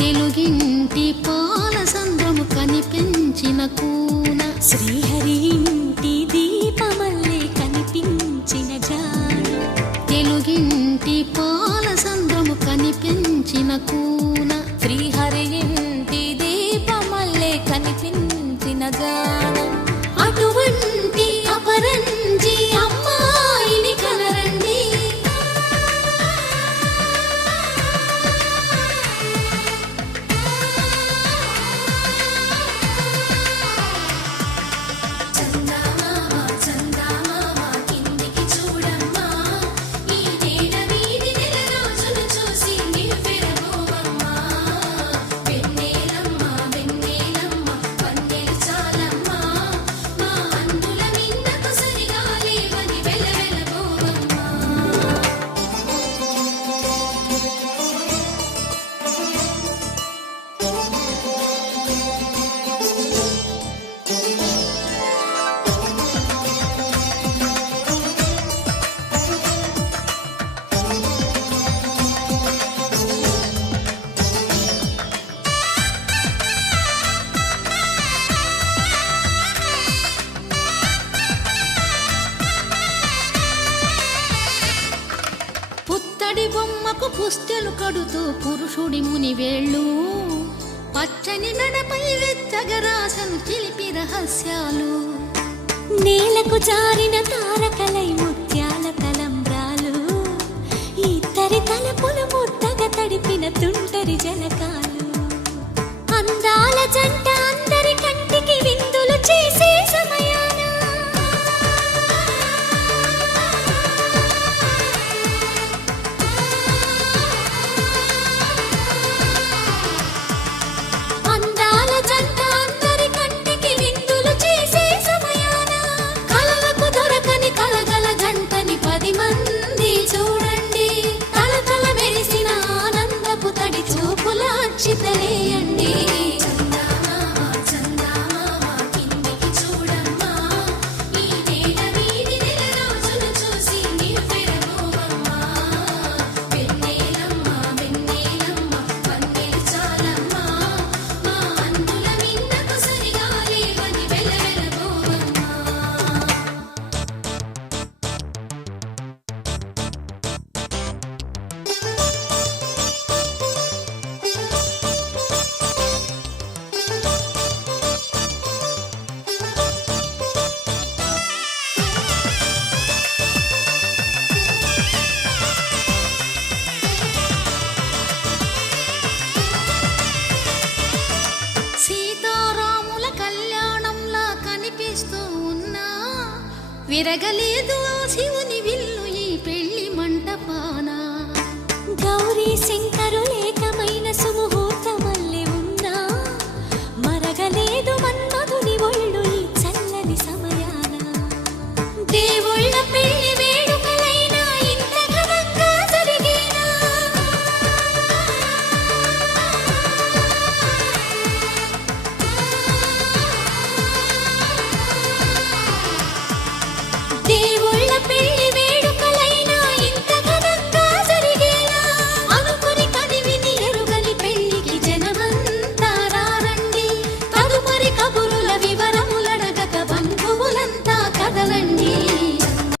తెలుగింటి పాలసంద్రము కనిపించిన కూన శ్రీహరి ఇంటి దీపమల్లే కనిపించిన జాడ తెలుగింటి పాలసంద్రము కనిపించిన కూన శ్రీహరి ఇంటి దీపమల్లే కనిపించిన జాడ అటువంటి అపరంజి అమ్మాయిని కనరండి పుత్తడి బొమ్మకు పుస్తెలు కడుతూ పురుషుడి ముని వేళ్ళు పచ్చని మెడపై వెచ్చగరాసను చిలిపి రహస్యాలు నేలకు జారిన తారకలై ముత్యాల తలంబ్రాలు ఇద్దరి తలపులు ముద్దగా తడిపిన తుంటరి జలకాలు అందాల జంట అందరి కంటికి విందులు చేసే సమయాన అందాల జంట అందరి కంటికి విందులు చేసే సమయాన కలలకు దొరకని కలగల జంటని 10 మంది చూడండి తలతల మెరిసిన ఆనందపు తడి చూపుల అక్షితలేయండి సీతారాముల కళ్యాణంలా కనిపిస్తూ ఉన్నా విరగలేదు ఆ శివుని విల్లు ఈ పెళ్లి మంటపాన గౌరీ సింగ్